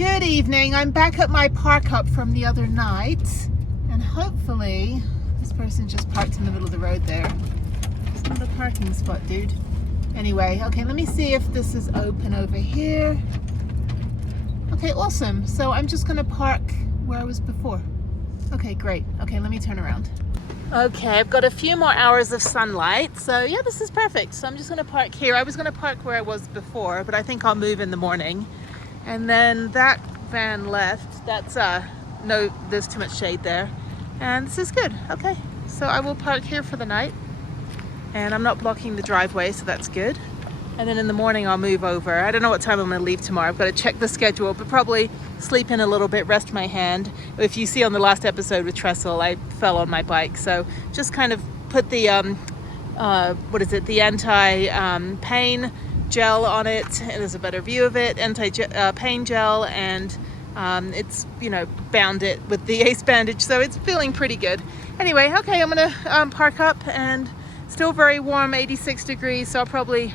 Good evening. I'm back at my park up from the other night, and hopefully this person just parked in the middle of the road there. It's not a parking spot, dude. Anyway, okay, let me see if this is open over here. Okay, awesome. So I'm just gonna park where I was before. Okay, great. Okay, let me turn around. Okay, I've got a few more hours of sunlight, so yeah, this is perfect. So I'm just gonna park here. I was gonna park where I was before, but I think I'll move in the morning. And then that van left. That's no, there's too much shade there. And this is good. Okay, so I will park here for the night. And I'm not blocking the driveway, so that's good. And then in the morning I'll move over. I don't know what time I'm gonna leave tomorrow. I've got to check the schedule, but probably sleep in a little bit, rest my hand. If you see on the last episode with Trestle, I fell on my bike. So just kind of put the, the anti-pain gel on it, and there's a better view of it, anti-pain gel, and it's, bound it with the ace bandage, so it's feeling pretty good. Anyway, okay, I'm gonna park up, and still very warm, 86 degrees, so I'll probably,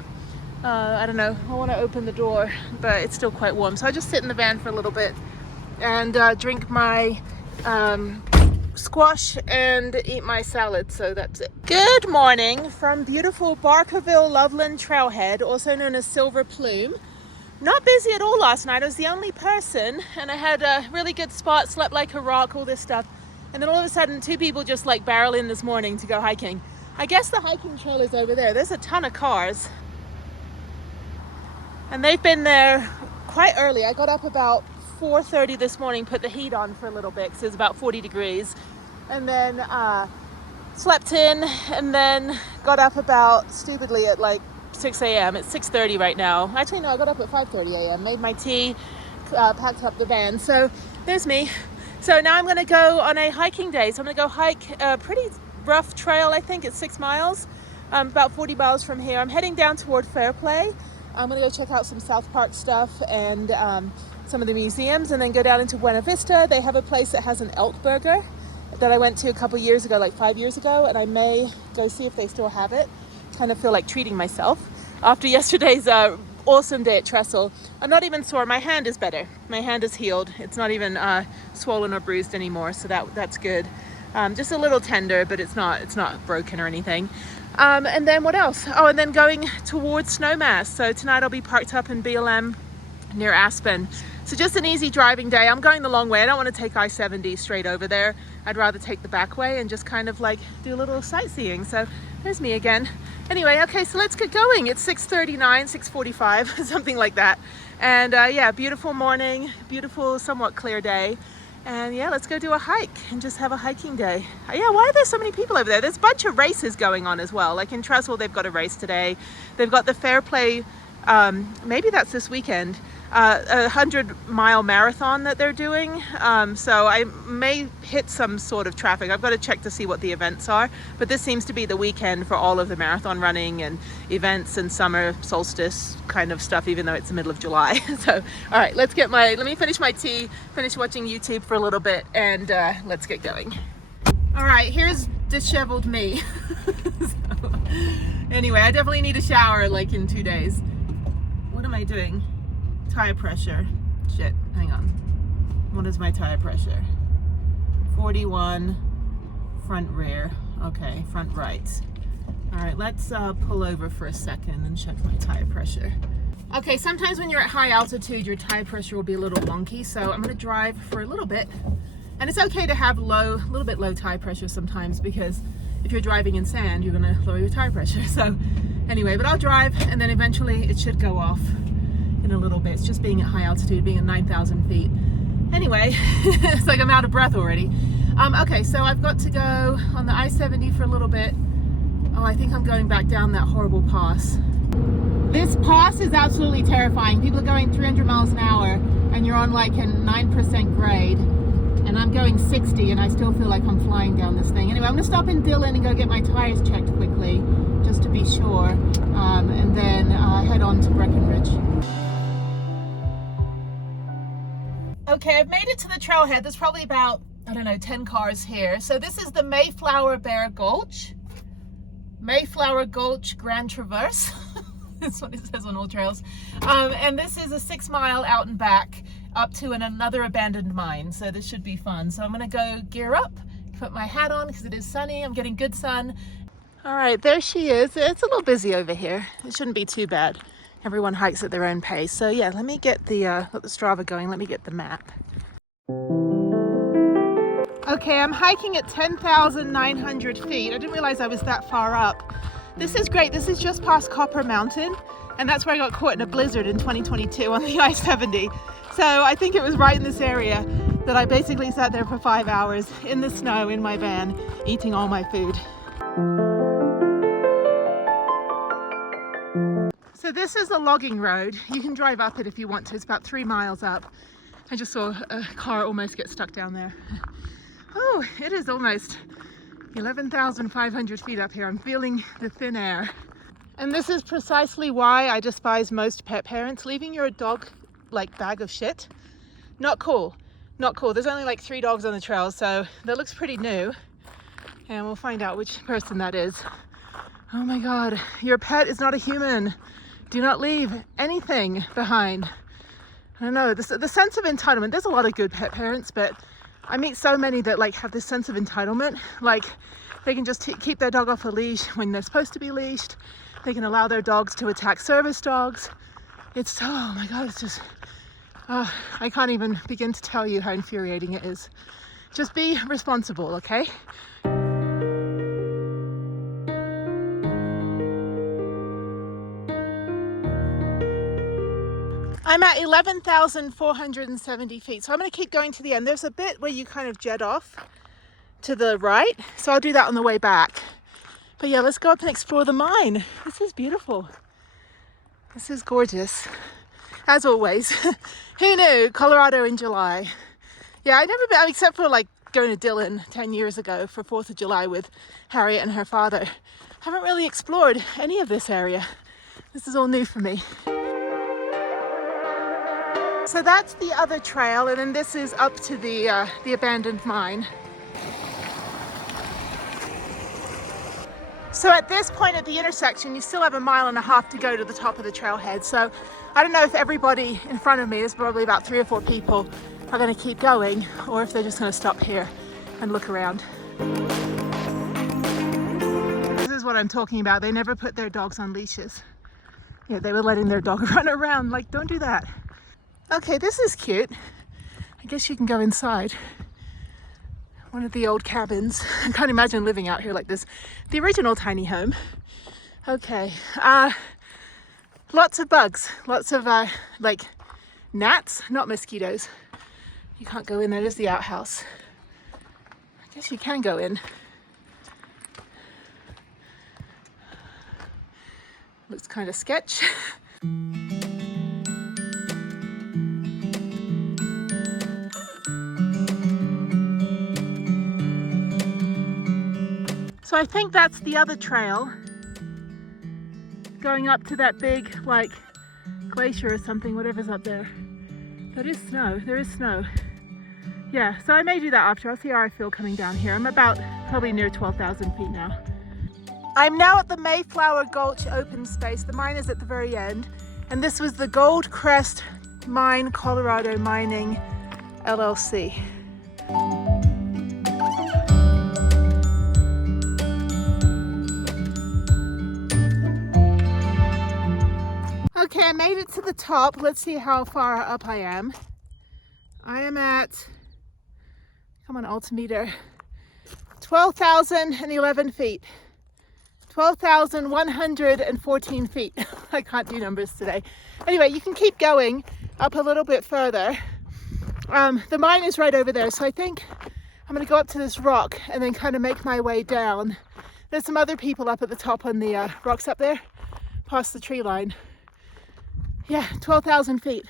I don't know, I want to open the door, but it's still quite warm, so I'll just sit in the van for a little bit and drink my squash and eat my salad. So that's it. Good morning from beautiful Barkerville Loveland Trailhead, also known as Silver Plume. Not busy at all last night. I was the only person, and I had a really good spot, slept like a rock, all this stuff. And then all of a sudden 2 people just like barrel in this morning to go hiking. I guess the hiking trail is over there. There's a ton of cars, and they've been there quite early. I got up about 4:30 this morning, put the heat on for a little bit because it's about 40 degrees, and then slept in, and then got up about stupidly at like 6 a.m. It's 6:30 right now. Actually, no, I got up at 5:30 a.m. Made my tea, packed up the van. So there's me. So now I'm going to go on a hiking day. So I'm going to go hike a pretty rough trail. I think it's 6 miles, about 40 miles from here. I'm heading down toward Fairplay. I'm going to go check out some South Park stuff and some of the museums, and then go down into Buena Vista. They have a place that has an elk burger that I went to a couple years ago, like 5 years ago, and I may go see if they still have it. Kind of feel like treating myself after yesterday's awesome day at Trestle. I'm not even sore. My hand is better. My hand is healed. It's not even swollen or bruised anymore, so that's good. Just a little tender, but it's not broken or anything. And then what else? Oh, and then going towards Snowmass. So tonight I'll be parked up in BLM near Aspen. So just an easy driving day. I'm going the long way. I don't want to take I-70 straight over there. I'd rather take the back way and just kind of like do a little sightseeing. So there's me again. Anyway, okay, so let's get going. It's 6:39, 6:45, something like that. And yeah, beautiful morning, beautiful, somewhat clear day. And yeah, let's go do a hike and just have a hiking day. Yeah, why are there so many people over there? There's a bunch of races going on as well. Like in Trestle, they've got a race today. They've got the Fairplay, maybe that's this weekend, 100-mile marathon that they're doing. So I may hit some sort of traffic. I've got to check to see what the events are. But this seems to be the weekend for all of the marathon running and events and summer solstice kind of stuff, even though it's the middle of July. So, all right, let me finish my tea, finish watching YouTube for a little bit, and let's get going. All right, here's disheveled me. So, anyway, I definitely need a shower like in 2 days. What am I doing? Tire pressure. Shit, hang on. What is my tire pressure? 41, front rear. Okay, front right. All right, let's pull over for a second and check my tire pressure. Okay, sometimes when you're at high altitude, your tire pressure will be a little wonky, so I'm gonna drive for a little bit. And it's okay to have a little bit low tire pressure sometimes, because if you're driving in sand, you're gonna lower your tire pressure. So anyway, but I'll drive, and then eventually it should go off in a little bit. It's just being at high altitude, being at 9,000 feet. Anyway, it's like I'm out of breath already. Okay, so I've got to go on the I-70 for a little bit. Oh, I think I'm going back down that horrible pass. This pass is absolutely terrifying. People are going 300 miles an hour, and you're on like a 9% grade. And I'm going 60, and I still feel like I'm flying down this thing. Anyway, I'm gonna stop in Dillon and go get my tires checked quickly, just to be sure, and then head on to Breckenridge. Okay, I've made it to the trailhead. There's probably about, I don't know, 10 cars here. So this is the Mayflower Bear Gulch. Mayflower Gulch Grand Traverse. That's what it says on all trails. And this is a 6 mile out and back. up to another abandoned mine. So this should be fun. So I'm gonna go gear up, put my hat on because it is sunny. I'm getting good sun. All right, there she is. It's a little busy over here. It shouldn't be too bad. Everyone hikes at their own pace. So yeah, let me get the Strava going. Let me get the map. Okay, I'm hiking at 10,900 feet. I didn't realize I was that far up. This is great. This is just past Copper Mountain, and that's where I got caught in a blizzard in 2022 on the I-70. So I think it was right in this area that I basically sat there for 5 hours in the snow in my van, eating all my food. So this is a logging road. You can drive up it if you want to. It's about 3 miles up. I just saw a car almost get stuck down there. Oh, it is almost 11,500 feet up here. I'm feeling the thin air. And this is precisely why I despise most pet parents. Leaving your dog like bag of shit. Not cool. Not cool. There's only like 3 dogs on the trail, so that looks pretty new. And we'll find out which person that is. Oh my God, your pet is not a human. Do not leave anything behind. I don't know, the sense of entitlement. There's a lot of good pet parents, but I meet so many that like have this sense of entitlement. Like they can just keep their dog off a leash when they're supposed to be leashed. They can allow their dogs to attack service dogs. It's, oh my God, it's just, I can't even begin to tell you how infuriating it is. Just be responsible, okay? I'm at 11,470 feet, so I'm going to keep going to the end. There's a bit where you kind of jet off to the right, so I'll do that on the way back. But yeah, let's go up and explore the mine. This is beautiful. This is gorgeous, as always. Who knew? Colorado in July. Yeah, I've never been, except for like going to Dillon 10 years ago for 4th of July with Harriet and her father. Haven't really explored any of this area. This is all new for me. So that's the other trail, and then this is up to the abandoned mine. So at this point at the intersection, you still have 1.5 miles to go to the top of the trailhead. So I don't know if everybody in front of me, there's probably about 3 or 4 people, are going to keep going, or if they're just going to stop here and look around. This is what I'm talking about. They never put their dogs on leashes. Yeah, they were letting their dog run around. Like, don't do that. Okay, this is cute. I guess you can go inside. One of the old cabins. I can't imagine living out here like this. The original tiny home. Okay, lots of bugs. Lots of like gnats, not mosquitoes. You can't go in there. There's the outhouse. I guess you can go in. Looks kind of sketch. So I think that's the other trail going up to that big like glacier or something, whatever's up there. That is snow. There is snow. Yeah, so I may do that after. I'll see how I feel coming down here. I'm about probably near 12,000 feet now. I'm now at the Mayflower Gulch open space. The mine is at the very end. And this was the Gold Crest Mine Colorado Mining LLC. Okay, I made it to the top. Let's see how far up I am. I am at, come on, altimeter, 12,011 feet. 12,114 feet. I can't do numbers today. Anyway, you can keep going up a little bit further. The mine is right over there, so I think I'm going to go up to this rock and then kind of make my way down. There's some other people up at the top on the rocks up there, past the tree line. Yeah, 12,000 feet.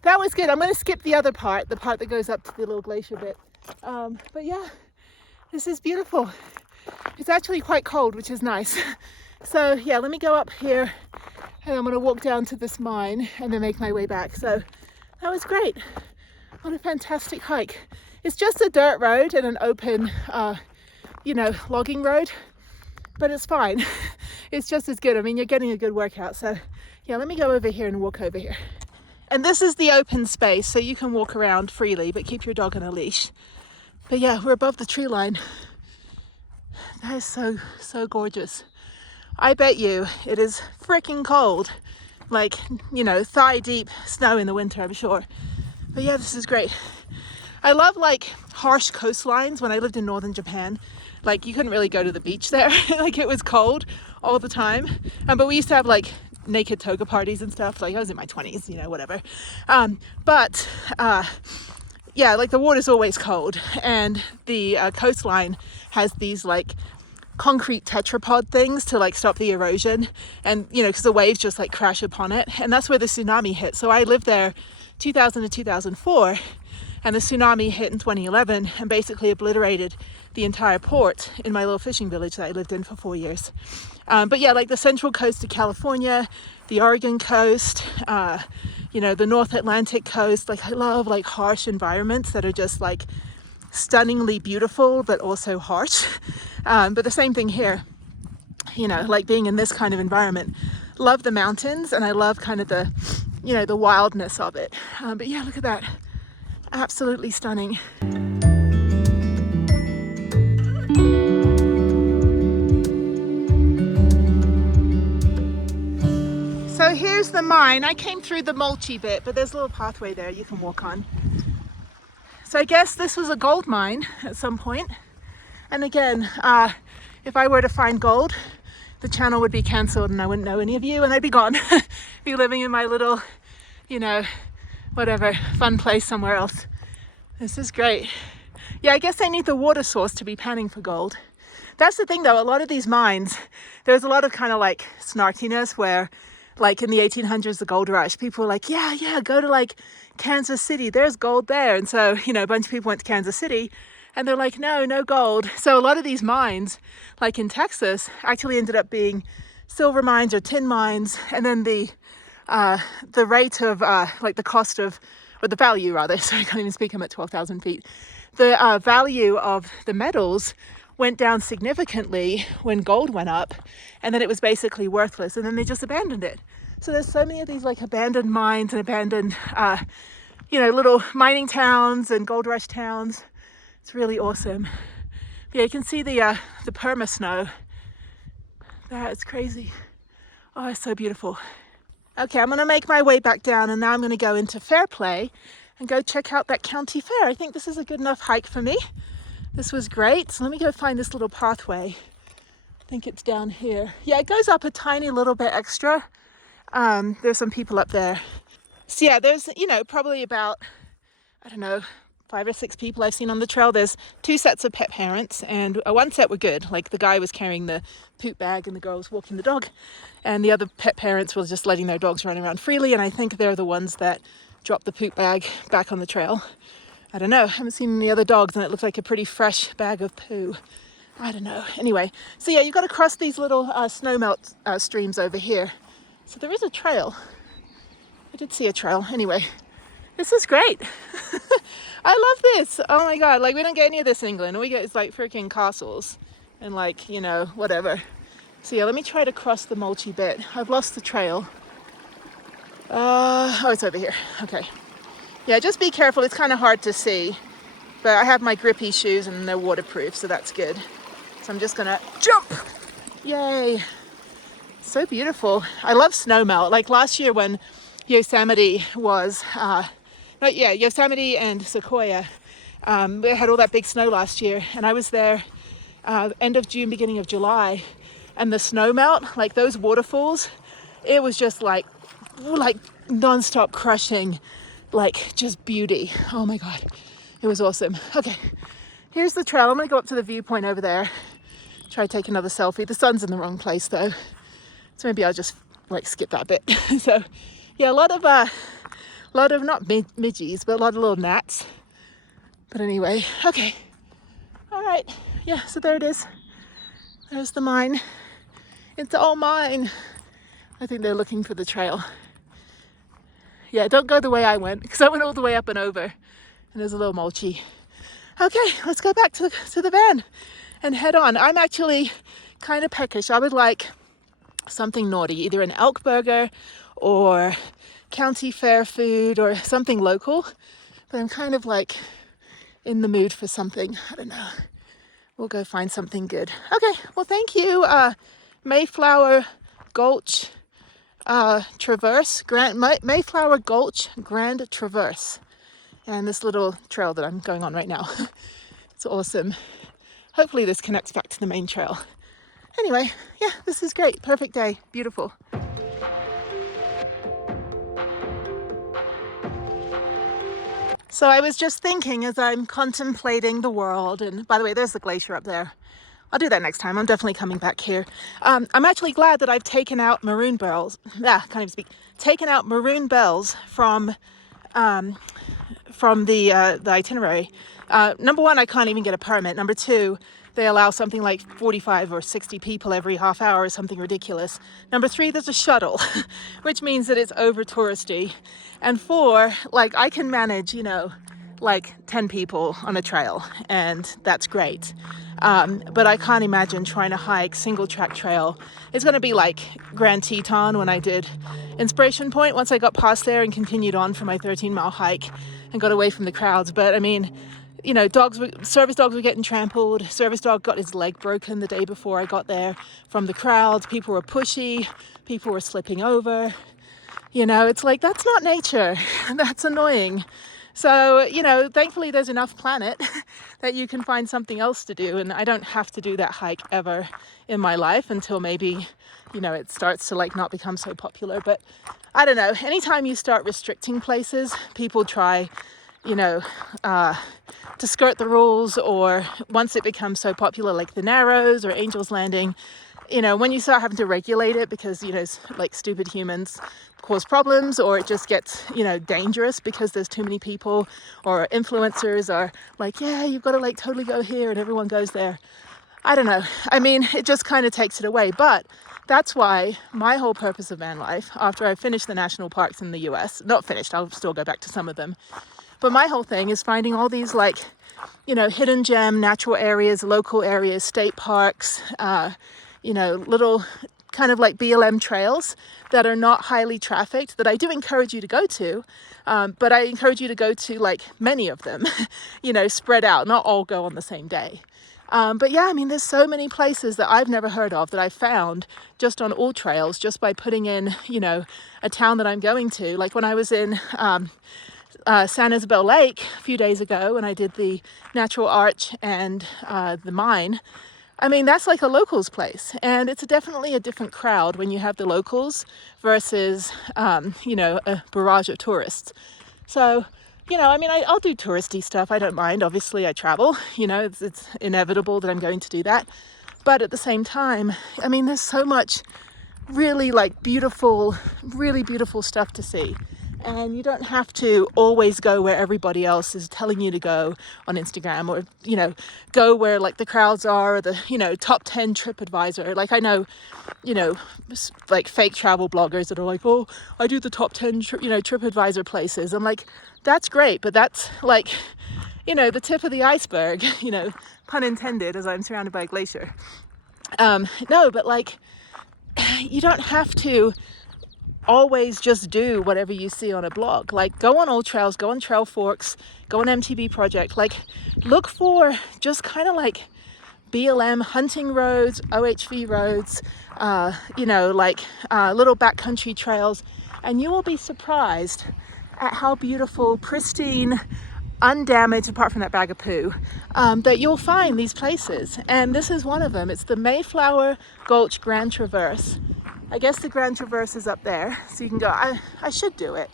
That was good. I'm going to skip the other part, the part that goes up to the little glacier bit. But yeah, this is beautiful. It's actually quite cold, which is nice. So yeah, let me go up here and I'm going to walk down to this mine and then make my way back. So that was great. What a fantastic hike. It's just a dirt road and an open, logging road, but it's fine. It's just as good. I mean, you're getting a good workout. So yeah, let me go over here and walk over here. And this is the open space, so you can walk around freely, but keep your dog on a leash. But yeah, we're above the tree line. That is so gorgeous. I bet you it is freaking cold. Like, you know, thigh deep snow in the winter, I'm sure. But yeah, this is great. I love like harsh coastlines. When I lived in northern Japan, like you couldn't really go to the beach there. Like it was cold all the time. But we used to have like naked toga parties and stuff. Like I was in my 20s, you know, whatever. Yeah, like the water's always cold, and the coastline has these like concrete tetrapod things to like stop the erosion, and you know, because the waves just like crash upon it, and that's where the tsunami hit. So I lived there 2000 to 2004, and the tsunami hit in 2011 and basically obliterated the entire port in my little fishing village that I lived in for 4 years. But yeah, like the central coast of California, the Oregon coast, you know, the North Atlantic coast. Like I love like harsh environments that are just like stunningly beautiful but also harsh. But the same thing here, you know, like being in this kind of environment. Love the mountains, and I love kind of the, you know, the wildness of it. But yeah, look at that, absolutely stunning. So here's the mine. I came through the mulchy bit, but there's a little pathway there you can walk on. So I guess this was a gold mine at some point. And again, if I were to find gold, the channel would be cancelled and I wouldn't know any of you, and I'd be gone. Be living in my little, you know, whatever, fun place somewhere else. This is great. Yeah, I guess they need the water source to be panning for gold. That's the thing though, a lot of these mines, there's a lot of kind of like snarkiness where, like in the 1800s, the gold rush, people were like, yeah, go to like Kansas City, there's gold there. And so, you know, a bunch of people went to Kansas City and they're like, no gold. So a lot of these mines, like in Texas, actually ended up being silver mines or tin mines. And then the rate of, like the cost of, or the value rather, so I can't even speak, I'm at 12,000 feet. The value of the metals went down significantly when gold went up, and then it was basically worthless, and then they just abandoned it. So there's so many of these like abandoned mines and abandoned, you know, little mining towns and gold rush towns. It's really awesome. Yeah, you can see the perma snow. That is crazy. Oh, it's so beautiful. Okay, I'm gonna make my way back down, and now I'm gonna go into Fairplay and go check out that county fair. I think this is a good enough hike for me. This was great. So let me go find this little pathway. I think it's down here. Yeah, it goes up a tiny little bit extra. There's some people up there. So yeah, there's, you know, probably about, I don't know, 5 or 6 people I've seen on the trail. There's 2 sets of pet parents, and one set were good. Like the guy was carrying the poop bag and the girl was walking the dog. And the other pet parents were just letting their dogs run around freely. And I think they're the ones that dropped the poop bag back on the trail. I don't know, I haven't seen any other dogs, and it looks like a pretty fresh bag of poo. I don't know. Anyway, so yeah, you've got to cross these little snowmelt streams over here. So there is a trail. I did see a trail. Anyway, this is great. I love this. Oh my God, like we don't get any of this in England. All we get is like freaking castles and like, you know, whatever. So yeah, let me try to cross the mulchy bit. I've lost the trail. Oh, it's over here. Okay. Yeah, just be careful. It's kind of hard to see, but I have my grippy shoes and they're waterproof, so that's good. So I'm just gonna jump. Yay. So beautiful. I love snowmelt. Like last year when Yosemite was, Yosemite and Sequoia, we had all that big snow last year, and I was there end of June, beginning of July, and the snowmelt, like those waterfalls, it was just like non-stop crushing, like just beauty. Oh my God, it was awesome. Okay, here's the trail. I'm gonna go up to the viewpoint over there, try to take another selfie. The sun's in the wrong place though, so maybe I'll just like skip that bit. So yeah, a lot of not midgies, but a lot of little gnats. But anyway, okay, all right, yeah, so there it is. There's the mine. It's all mine. I think they're looking for the trail. Yeah, don't go the way I went, because I went all the way up and over, and there's a little mulchy. Okay, let's go back to the van and head on. I'm actually kind of peckish. I would like something naughty, either an elk burger or county fair food or something local, but I'm kind of like in the mood for something. I don't know. We'll go find something good. Okay, well, thank you. Mayflower Gulch Traverse, Mayflower Gulch Grand Traverse. And this little trail that I'm going on right now. It's awesome. Hopefully this connects back to the main trail. Anyway, yeah, this is great. Perfect day. Beautiful. So I was just thinking as I'm contemplating the world, and by the way, there's the glacier up there. I'll do that next time. I'm definitely coming back here. I'm actually glad that I've taken out maroon bells. Can't even speak. Taken out maroon bells from the itinerary. Number one, I can't even get a permit. Number two, they allow something like 45 or 60 people every half hour or something ridiculous. Number three, there's a shuttle, which means that it's over touristy. And four, like I can manage, like 10 people on a trail, and that's great. But I can't imagine trying to hike single track trail. It's going to be like Grand Teton when I did Inspiration Point, once I got past there and continued on for my 13-mile hike and got away from the crowds. But I mean, service dogs were getting trampled. Service dog got his leg broken the day before I got there from the crowds. People were pushy. People were slipping over. It's like, that's not nature. That's annoying. So, thankfully there's enough planet that you can find something else to do. And I don't have to do that hike ever in my life until maybe, it starts to like not become so popular. But I don't know. Anytime you start restricting places, people try, to skirt the rules, or once it becomes so popular, like the Narrows or Angel's Landing, when you start having to regulate it because, like stupid humans cause problems, or it just gets, dangerous because there's too many people, or influencers are like, yeah, you've got to like totally go here, and everyone goes there. I don't know. I mean, it just kind of takes it away. But that's why my whole purpose of van life, after I finish the national parks in the US, not finished, I'll still go back to some of them. But my whole thing is finding all these like, hidden gem, natural areas, local areas, state parks, little kind of like BLM trails that are not highly trafficked, that I do encourage you to go to. But I encourage you to go to like many of them, spread out, not all go on the same day. But yeah, I mean, there's so many places that I've never heard of that I found just on all trails, just by putting in, a town that I'm going to. Like when I was in San Isabel Lake a few days ago, and I did the Natural Arch and the mine. I mean, that's like a locals place, and it's definitely a different crowd when you have the locals versus, a barrage of tourists. So, I mean, I'll do touristy stuff. I don't mind. Obviously, I travel. It's inevitable that I'm going to do that. But at the same time, I mean, there's so much really like really beautiful stuff to see. And you don't have to always go where everybody else is telling you to go on Instagram, or, go where like the crowds are, or the, top 10 TripAdvisor. Like I know, like fake travel bloggers that are like, oh, I do the top 10, TripAdvisor places. I'm like, that's great. But that's like, the tip of the iceberg, pun intended, as I'm surrounded by a glacier. No, but like, you don't have to always just do whatever you see on a blog. Like go on all trails, go on Trail Forks, go on MTB Project. Like look for just kind of like BLM hunting roads, OHV roads, little backcountry trails, and you will be surprised at how beautiful, pristine, undamaged, apart from that bag of poo, that you'll find these places. And this is one of them. It's the Mayflower Gulch Grand Traverse. I guess the Grand Traverse is up there, so you can go. I should do it.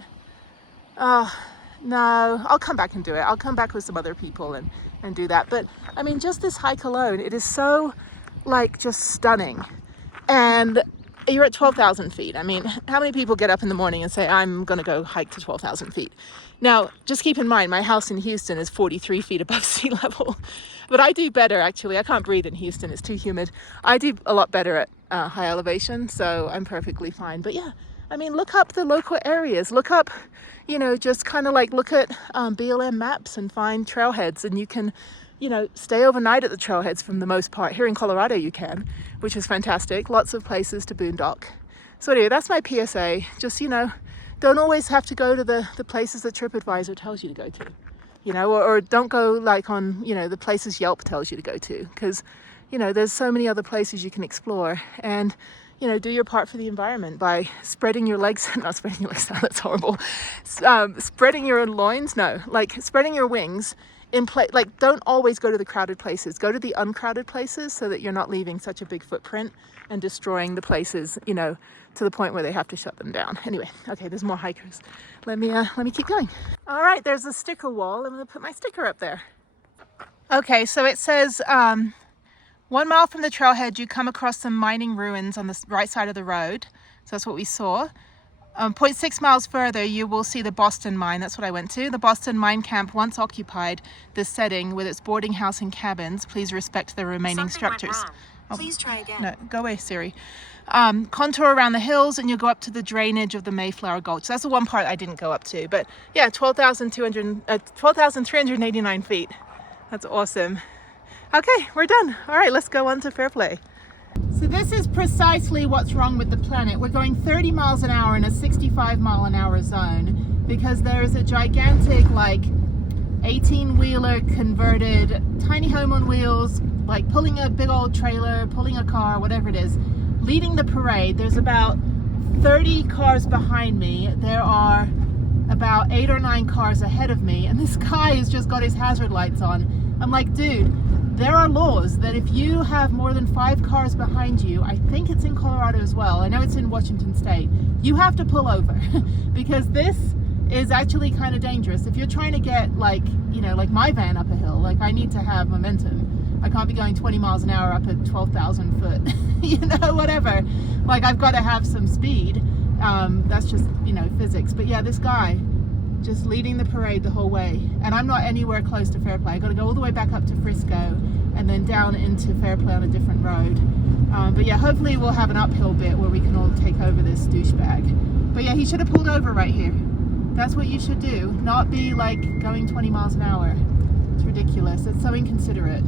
No, I'll come back and do it. I'll come back with some other people and do that. But I mean, just this hike alone, it is so like just stunning. And you're at 12,000 feet. I mean, how many people get up in the morning and say, I'm going to go hike to 12,000 feet? Now, just keep in mind, my house in Houston is 43 feet above sea level. But I do better, actually. I can't breathe in Houston. It's too humid. I do a lot better at high elevation, so I'm perfectly fine. But yeah, I mean, look up the local areas. Look up, just kind of like look at BLM maps and find trailheads. And you can, stay overnight at the trailheads for the most part. Here in Colorado you can, which is fantastic. Lots of places to boondock. So anyway, that's my PSA. Just, don't always have to go to the places that TripAdvisor tells you to go to, you know, or don't go like on, you know, the places Yelp tells you to go to, because, you know, there's so many other places you can explore. And, you know, do your part for the environment by spreading your legs, not spreading your legs out, that's horrible. Spreading your loins, no, like spreading your wings in place. Like, don't always go to the crowded places, go to the uncrowded places so that you're not leaving such a big footprint and destroying the places, you know, to the point where they have to shut them down. Anyway, okay, there's more hikers. Let me keep going. All right, there's a sticker wall. I'm gonna put my sticker up there. Okay, so it says, 1 mile from the trailhead, you come across some mining ruins on the right side of the road. So that's what we saw. 0.6 miles further, you will see the Boston mine. That's what I went to. The Boston mine camp once occupied this setting with its boarding house and cabins. Please respect the remaining structures. Oh, please try again. No, go away, Siri. Contour around the hills, and you'll go up to the drainage of the Mayflower Gulch. So that's the one part I didn't go up to. But yeah, 12,389 feet. That's awesome. Okay, we're done. All right, let's go on to Fairplay. So this is precisely what's wrong with the planet. We're going 30 miles an hour in a 65 mile an hour zone because there is a gigantic, like, 18-wheeler converted tiny home on wheels, like pulling a big old trailer, pulling a car, whatever it is, leading the parade. There's about 30 cars behind me. There are about 8 or 9 cars ahead of me, and this guy has just got his hazard lights on. I'm like, dude, there are laws that if you have more than 5 cars behind you, I think it's in Colorado as well, I know it's in Washington State, you have to pull over because this is actually kind of dangerous. If you're trying to get, like, you know, like my van up a hill, like I need to have momentum. I can't be going 20 miles an hour up at 12,000 foot, you know, whatever. Like, I've got to have some speed. That's just, you know, physics. But yeah, this guy just leading the parade the whole way. And I'm not anywhere close to Fairplay. I got to go all the way back up to Frisco and then down into Fairplay on a different road. But yeah, hopefully we'll have an uphill bit where we can all take over this douchebag. But yeah, he should have pulled over right here. That's what you should do. Not be like going 20 miles an hour. It's ridiculous. It's so inconsiderate.